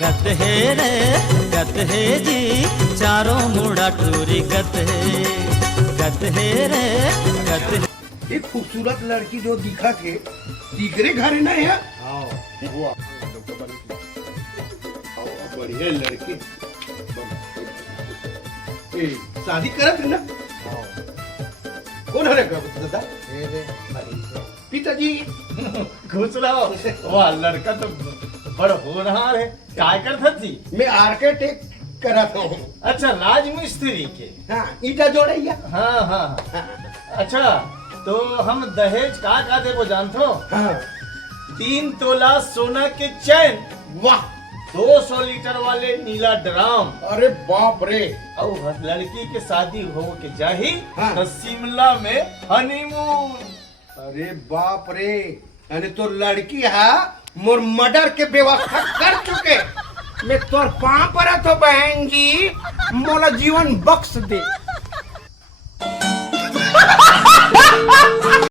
गधे रे गधे जी चारों मुड़ा टूरी गधे रे गधे। एक खूबसूरत लड़की जो दिखा के तीसरे घर है ना यार। वो बढ़िया लड़की शादी करत है ना। कौन है दादा? पिताजी खुश रहो। वाह लड़का तो बड़ होनहार है। काय करता थी? मैं आर्किटेक्ट करत हूँ। अच्छा राजमिस्त्री के। हाँ ईटा जोड़ैया। हाँ हाँ अच्छा तो हम दहेज का दे वो जानते हो? हाँ 3 तोला सोना के चैन, वाह 200 लीटर वाले नीला ड्राम। अरे बाप रे। और लड़की के शादी हो के जाही हाँ। तो शिमला में हनीमून। अरे बाप रे। अरे तो लड़की है मोर मर्डर के व्यवस्था कर चुके। मैं तोर पाँव पर तो बहन जी मोला जीवन बख्श दे।